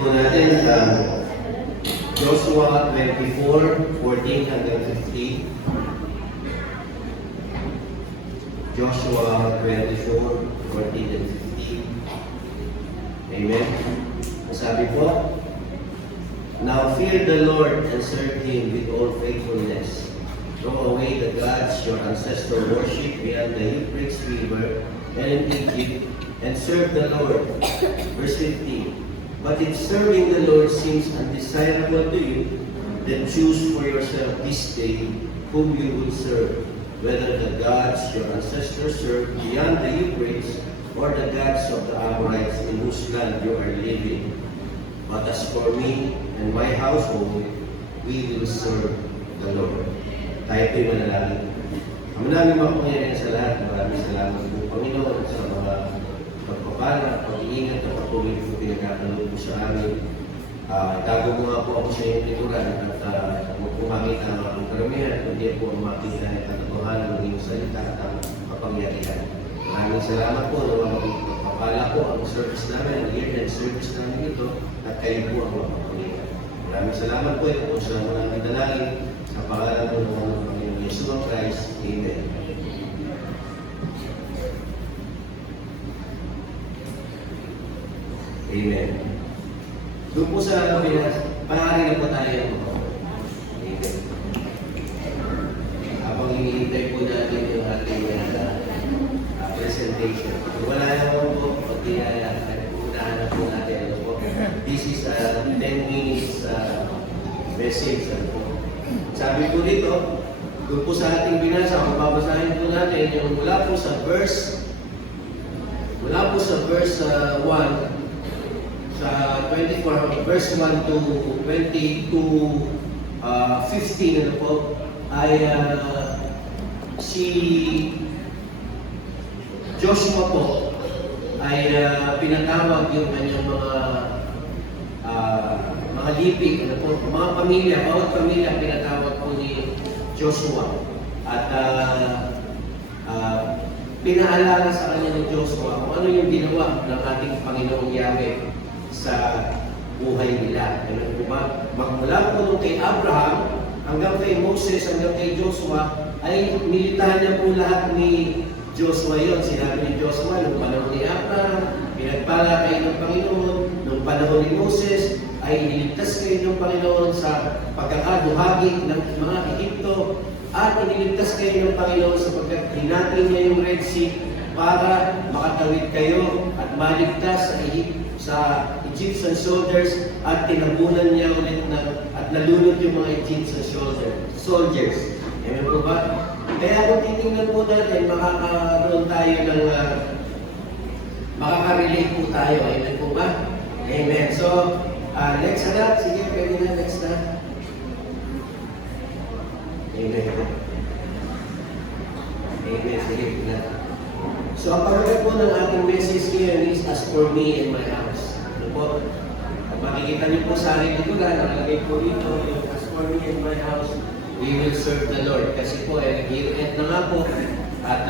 po natin sa Joshua 24:14 hanggang 15. Joshua 24:14 and 15. Amen. Sabi po, "Now fear the Lord and serve Him with all faithfulness. Throw away the gods your ancestors worshipped beyond the Euphrates River and in Egypt, and serve the Lord." Verse 15. "But if serving the Lord seems undesirable to you, then choose for yourself this day whom you will serve, whether the gods your ancestors served beyond the Euphrates, or the gods of the Amorites in whose land you are living. But as for me and my household, we will serve the Lord." Tayo po'y manalangin. Ang namin makapangyarihan sa lahat, maraming salamat po, Panginoon, sa mga pagpapala, pag-iingat at patuloy po pinagkakaloob po sa amin. Tago mo nga po ako sa iyong likuran at huwag po makita ang aking karamihan, kundi po ang makita ang katotohanan ng iyong salita at ang kapangyarihan. Maraming salamat po na mapapala po ang service namin, ang year-end service namin ito, at kayo po ang mapapangyayan. Maraming salamat po ito po sa mga dalangin sa pangalan po ng Panginoon Yeshua Christ. Amen. Amen. Doon po sa Pinas, panahari na po tayo. Amen. Habang hinihintay po natin yung ating presentation. Wala naman po, pagkiyaya, unahan na po natin. Ano po. This is a 10 minutes message. Ano po. Sabi po dito, doon po sa ating binasa, kung babasahin po natin, yung mula po sa verse 1, sa 24, verse 1 to 20 to 15, ano po, ay si Joshua po ay pinatawag yung kanyang mga lipig, ano po, mga pamilya, bawat pamilya pinatawag po ni Joshua. At pinaalala sa kanya ni Joshua kung ano yung ginawa ng ating Panginoong Yahweh sa buhay nila. Ano po ba? Magmula po nung kay Abraham hanggang kay Moses, hanggang kay Joshua, ay nilitahan niya po lahat ni Joshua yon. Sinabi ni Joshua, nung panahon ni Abraham, pinagpala kayo ng Panginoon. Nung panahon ni Moses, ay iniligtas kayo ng Panginoon sa pagkakaduhagi ng mga Egypto, at iniligtas kayo ng Panginoon sapagkat hinatin niya yung Red Sea para makatawid kayo at maligtas sa Egyptian soldiers, at tinabunan niya ulit at nalunod yung mga Egyptian soldiers. Amen po ba? Kaya kung titingnan po natin, makakaroon tayo ng makaka-relate po tayo. Amen po ba? Amen. So, next na. Sige, pwede na. Next na. Amen. Amen. Sige, na. So, ang pagkakat po ng ating message ngayon is, "As for me and my house." Ano po? Makikita niyo po sa aking likuran, nakalagay po dito, yung "As for me and my house, we will serve the Lord." Kasi po, year-end na nga po, at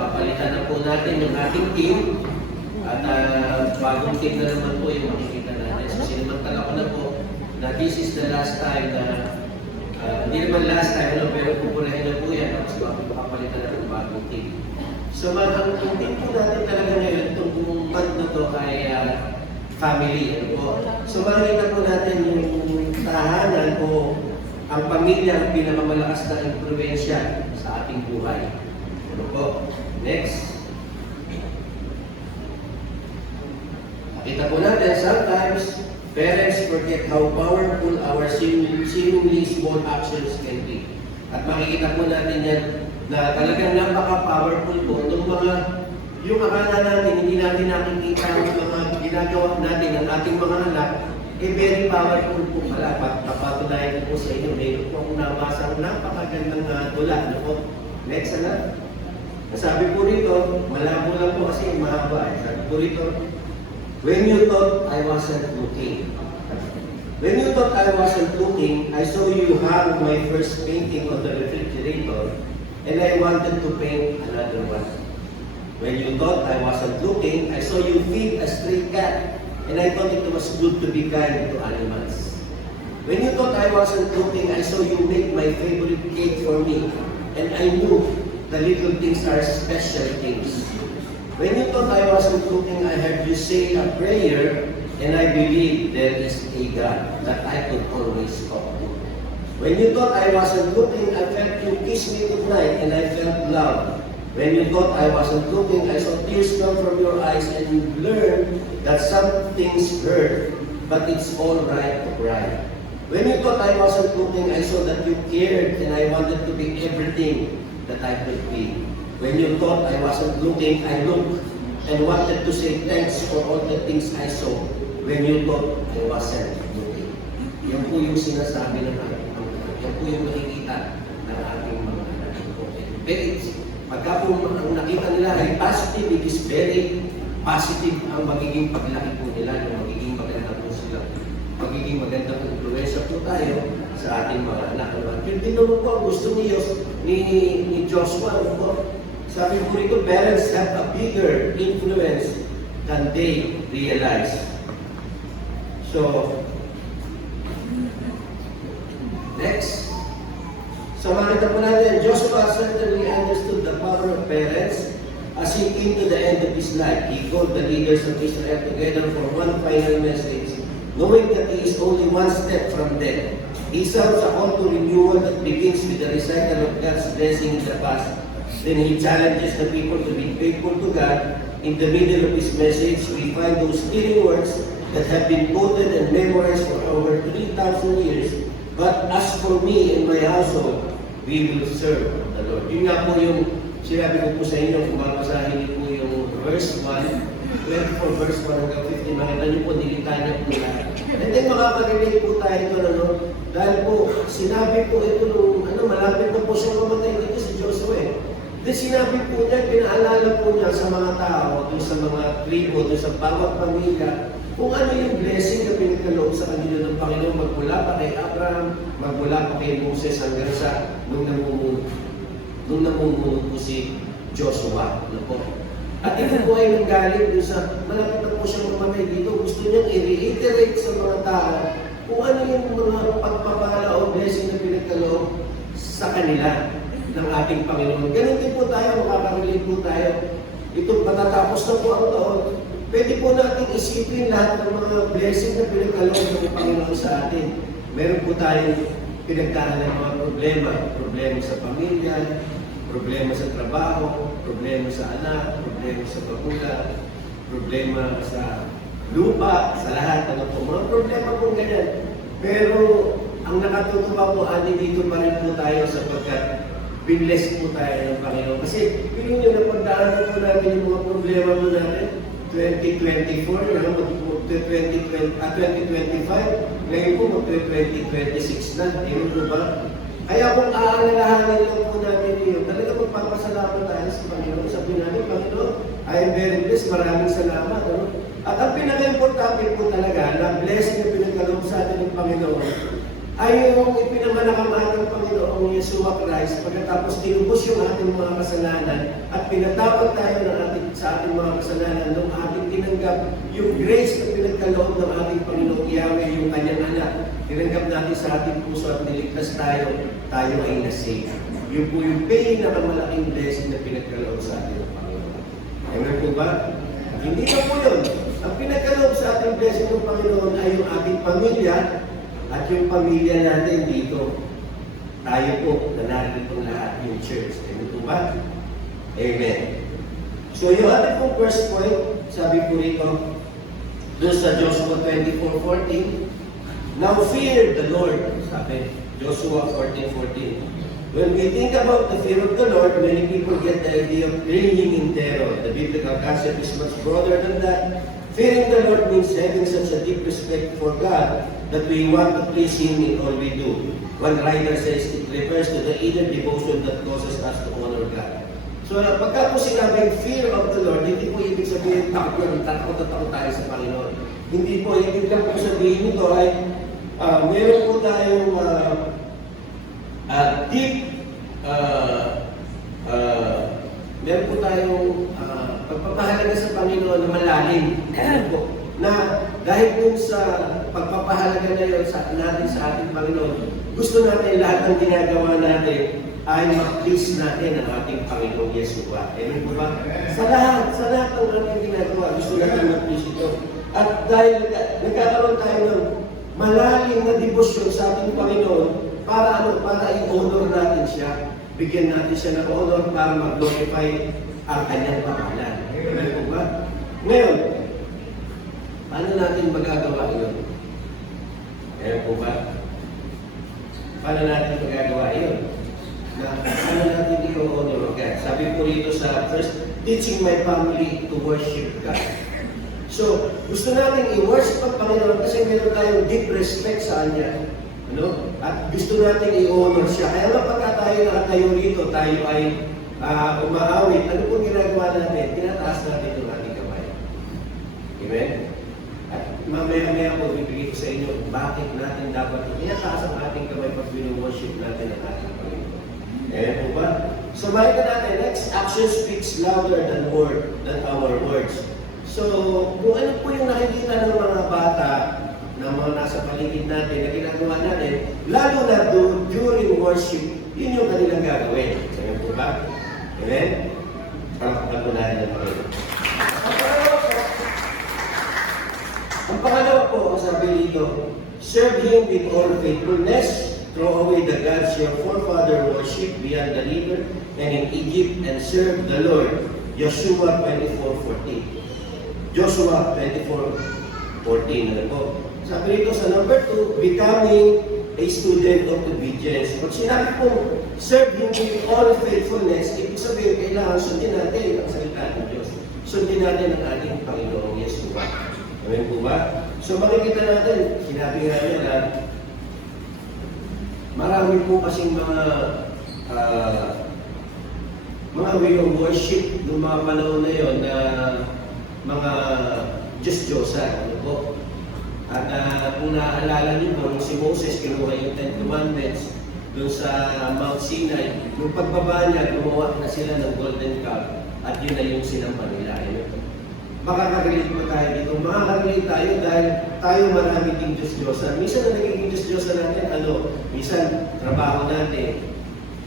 papalitan na po natin yung ating team, at bagong team na naman po yung makikita natin. So, sinamantala ko na po na this is the last time na, hindi naman last time, no, pero pupurahin na po yan, tapos papalitan na ng bagong team. So, ang team po natin talaga ngayon, itong month na to ay family. Ano po? So, makikita po natin yung tahanan o ang pamilya ang pinakamalakas na impluwensya sa ating buhay. Ano po? Next. Nakita po natin, sometimes parents forget how powerful our seemingly small actions can be. At makikita po natin yan na talagang napaka-powerful po yung akala natin, hindi natin nakikita ang mga ginagawa natin ng ating mga anak, very powerful po pala. Papatunayan ko po sa inyo, mayroon po akong nabasang napakagandang tula. Ano po? Next na. Sabi po rito, malabo lang po kasi mahaba. Sabi po rito, "When you thought I wasn't looking. When you thought I wasn't looking, I saw you hang my first painting on the refrigerator, and I wanted to paint another one. When you thought I wasn't looking, I saw you feed a stray cat, And I thought it was good to be kind to animals. When you thought I wasn't cooking, I saw you make my favorite cake for me. And I knew the little things are special things. When you thought I wasn't cooking, I heard you say a prayer, and I believe there is a God that I could always talk to. When you thought I wasn't looking, I felt you kiss me goodnight, and I felt love. When you thought I wasn't looking, I saw tears come from your eyes, and you learned that some things hurt, but it's all right to cry. When you thought I wasn't looking, I saw that you cared, and I wanted to be everything that I could be. When you thought I wasn't looking, I looked and wanted to say thanks for all the things I saw when you thought I wasn't looking. Yan po yung sinasabi ng ating mga anak. Yan po yung makikita ng ating mga anak. Pagka po ang nakita nila ay positive, it is very positive ang magiging paglaki po nila, yung magiging maganda po sila. Magiging magandang influensya po tayo sa ating mga anak. Yun din naman po ang gusto ni Joshua. Sabi po rito, parents have a bigger influence than they realize. So, next. So makita po natin, Joshua certainly understood the power of parents as he came to the end of his life. He called the leaders of Israel together for one final message, knowing that he is only one step from death. He sounds a call to renewal that begins with the recital of God's blessing in the past. Then he challenges the people to be faithful to God. In the middle of his message, we find those 3 words that have been quoted and memorized for over 3,000 years. But as for me and my household, we will serve the Lord. Yun nga po yung sinabi ko po sa inyo, kung mapasahin niyo po yung verse 1, 24 verse 1 hanggang 15, makita niyo po, nilitanya po lahat. And then makapag-relate po tayo doon, dahil po, sinabi po ito nung, malapit na po siya mamatay dito si Joshua. Then sinabi po niya, pinaalala po niya sa mga tao, doon sa mga tribo, doon sa bawat pamilya, kung ano yung blessing na pinagkaloob sa kanila ng Panginoon magmula pa kay Abraham, magmula pa kay Moses hanggang sa nung namumuno po si Joshua. Po. At ito po ay nanggaling doon sa, malapit na po siyang mamatay dito, gusto niyang i-reiterate sa mga tao kung ano yung mga pagpapala o blessing na pinagkaloob sa kanila ng ating Panginoon. Ganun din po tayo, makaka-relate po tayo. Ito, matatapos na po ang taon. Pwede po natin isipin lahat ng mga blessing na pinagkaloob ng Panginoon sa atin. Meron po tayong pinagdaanan ng mga problema sa pamilya, problema sa trabaho, problema sa anak, problema sa magulang, problema sa lupa, sa lahat ng mga problema po ganyan. Pero ang nakatutuwa po atin dito pa rin po tayo sapagkat binless po tayo ng Panginoon. Kasi piling nyo na pagdaanan po natin yung mga problema mo natin, 2024, 2025, ngayon po mag-2026 na, yun po ba? Kaya kung aalalahanin lang po natin yun, talaga magpapasalamat tayo sa Panginoon. Sabihin natin, Panginoon, I am very blessed, maraming salamat. At ang pinaka-importante po talaga, na blessing na pinagkaloob sa atin ng Panginoon, ay yung ipinanganak ang ating Panginoong Yeshua Christ pagkatapos tinubos yung ating mga kasalanan at pinatawag tayo sa ating mga kasalanan nung ating tinanggap yung grace na pinagkaloob ng ating Panginoong Yahweh, yung kanyang anak. Tinanggap natin sa ating puso at niligtas tayo ay na-save. Yun po yung pinakamalaking blessing na pinagkaloob sa ating Panginoon. Amen po ba? Hindi na po yun. Ang pinagkaloob sa ating blessing ng Panginoon ay yung ating pamilya, at yung pamilya natin dito, tayo po, na narito lahat yung church. Amen po ba? Amen. So yung ating pong first point, sabi po rito, doon sa Joshua 24:14, now fear the Lord, sabi, Joshua 14:14. When we think about the fear of the Lord, many people get the idea of clinging in terror. The biblical concept is much broader than that. Fearing the Lord means having such a deep respect for God that we want to please Him in all we do. One writer says it refers to the inner devotion that causes us to honor God. So pagka po sinabing fear of the Lord, hindi po ibig sabihin takot tayo sa Panginoon. Hindi po, ibig lang po sabihin nito ay meron po tayong deep meron po tayong pagpapahalaga sa Panginoon na malalim. na dahil dun sa pagpapahalaga na yun natin sa ating Panginoon, gusto natin lahat ng ginagawa natin ay ma-please natin ang ating Panginoon Yeshua. Amen po ba? Sa lahat ng ating ginagawa, gusto natin ma-please ito. At dahil nagkakaroon tayo ng malalim na debosyon sa ating Panginoon, para i-honor natin siya, bigyan natin siya ng honor para mag-glorify ang kanyang pangalan. Amen po ba? Ngayon, paano natin magagawa yun? Ayan po ba? Paano natin magagawa yun? Paano natin i-honor God? Sabi po rito sa first, teaching my family to worship God. So, gusto natin i-worship ang Panginoon kasi meron tayong deep respect sa Kanya. Ano? At gusto natin i-honor siya. Kaya nga pagka tayo nakatayo rito, tayo ay umaawit. Ano po ginagawa natin? Tinataas natin yung ating kamay. Amen? At mamaya-maya po bibigay ko sa inyo bakit natin dapat tinataas ang ating kamay pag worship natin ang ating Panginoon. Amen po ba? So makita natin, next action speaks louder than our words. So, kung ano po yung nakikita ng mga bata, ng mga nasa paligid natin, na ginagawa natin, lalo na during worship, yun yung kanilang gagawin. Amen po ba? Amen? Palakpakan po natin ang Panginoon. Ang pangalawa po, sabi dito, serve Him with all faithfulness, throw away the gods your forefather worship beyond the river and in Egypt, and serve the Lord. Joshua 24:14. Joshua 24:14. Ano po? Sabi dito sa number 2, becoming a student of obedience. Pag sinabi po, serve Him with all faithfulness, ibig sabihin, kailangan sundin natin ang salita ng Diyos. Sundin natin ang ating Panginoong Yeshua. Amen po ba? So makikita natin, sinabi nga niya na marami po kasing mga way of worship ng mga panahon na yon na mga Diyos-Diyosan. Ano po? At kung naaalala niyo po, nung si Moses kinuha yung Ten Commandments doon sa Mount Sinai, yung pagbaba niya, gumawa na sila ng golden calf at yun na yung sinamba nila. Makaka-relate po tayo dito. Makaka-relate tayo dahil tayo marami ding Diyos-Diyosan. Minsan na nagiging Diyos-Diyosan natin, minsan trabaho natin.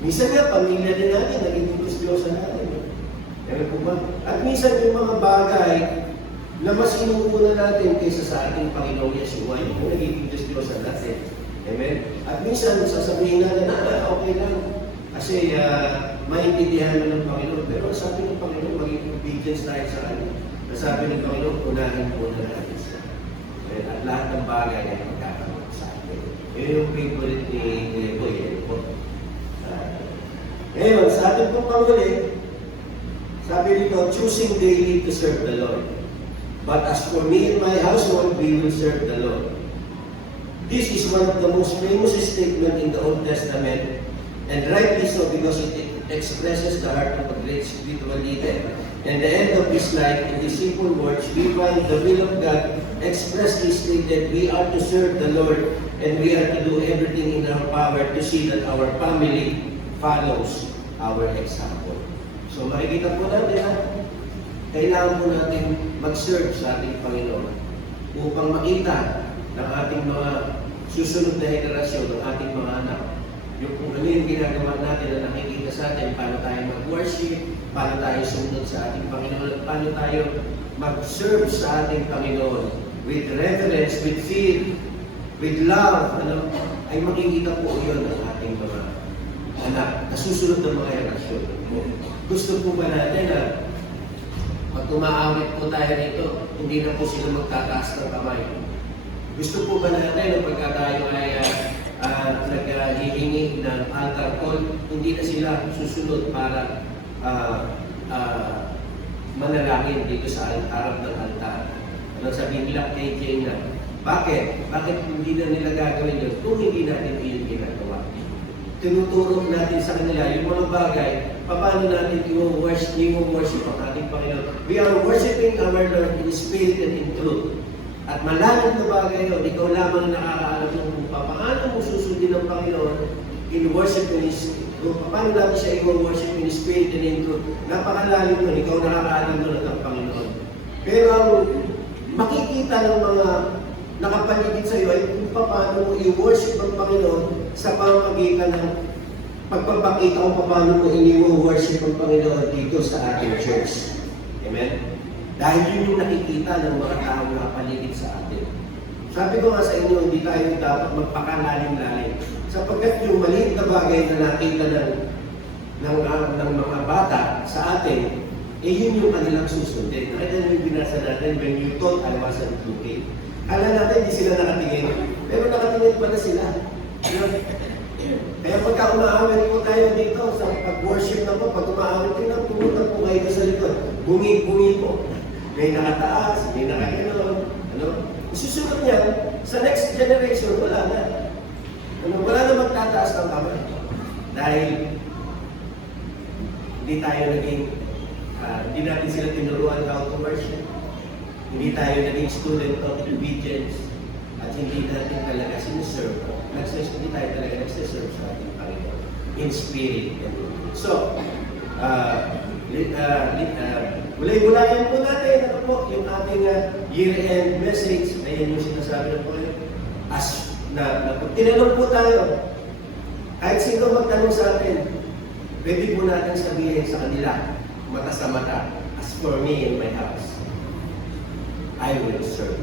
Minsan nga, pamilya din natin, nagiging Diyos-Diyosan natin. Kaya po ba? At minsan yung mga bagay na mas inuuna natin kaysa sa ating Panginoong Yeshua, yung nagiging Diyos-Diyosan natin. Amen? At minsan, sasabihin natin, okay lang. Kasi maintindihan mo ng Panginoon. Pero sabi ng Panginoon, maging obedience tayo sa Kanya. Sabi ng Panginoon, unahin po na natin siya. At lahat ng bagay ay magkakaroon sa atin. Yun yung favorite ni Boy. Ngayon, sa ating pong panghuli, sabi dito, choosing daily to serve the Lord. But as for me and my household, we will serve the Lord. This is one of the most famous statements in the Old Testament, and rightly so because it expresses the heart of a great spiritual leader. And the end of his life, in these simple words, we find the will of God expressly stated, we are to serve the Lord, and we are to do everything in our power to see that our family follows our example. So makikita po natin na kailangan po natin mag-serve sa ating Panginoon upang makita ng ating mga susunod na henerasyon, ng ating mga anak, yung kung ano yung ginagawa natin na nakikita sa atin, paano tayo mag-worship, paano tayo sumunod sa ating Panginoon, paano tayo mag-serve sa ating Panginoon with reverence, with fear, with love, ay makikita po yun ng ating mga anak, nasusunod ng mga henerasyon. Gusto po ba natin na pag umaawit po tayo rito, hindi na po sila magtataas ng kamay? Gusto po ba natin na pagka tayo ay naghihingi ng altar call, hindi na sila susunod para manalangin dito sa harap ng altar? Anong sabihin nila, KJ na. Bakit? Bakit hindi na nila gagawin yun kung hindi natin yung ginagawa? Tinuturo natin sa kanila yung mga bagay, paano natin i-worship ang ating Panginoon. We are worshiping our Lord in spirit and in truth. At malalim na bagay yun, ikaw lamang nakakaalam kung paano mo susundin ng Panginoon in worship and in truth. Paano natin siya i-worship in spirit and in truth. Napakalalim nun, ikaw nakakaalam nun ng Panginoon. Pero ang makikita ng mga nakapaligid sa iyo ay kung paano mo i-worship ang Panginoon sa pamamagitan ng pagpapakita kung paano mo ini-worship ang Panginoon dito sa ating church. Amen? Dahil yun yung nakikita ng mga tao na paligid sa atin. Sabi ko nga sa inyo, hindi tayo dapat magpakalalim-lalim. Sapagkat yung maliit na bagay na nakita ng mga bata sa atin, yun yung kanilang susundin. Nakita nyo yung binasa natin, when you thought I wasn't looking. Kala natin hindi sila nakatingin, pero nakatingin pala sila. Kaya pagka umaawit po tayo dito sa pag-worship na po, pag umaawit tingnan, pumunta po kayo sa likod. Bungi po. May nakataas, may nakagano'n. Susunod niya, sa next generation, wala na. Wala na magtataas ng kamay. Dahil hindi tayo naging, hindi natin sila tinuruan how to worship. Hindi tayo naging student of obedience. At hindi natin talaga sinuserve. Hindi tayo talaga nagsiserve sa ating Panginoon. In spirit. So, ulay-ulayan po natin yung ating year-end message. Ayan yung sinasabi ng Panginoon. As na kung tinanong po tayo, kahit sino magtanong sa atin, pwede po natin sabihin sa kanila, mata sa mata, as for me and my house, I will serve.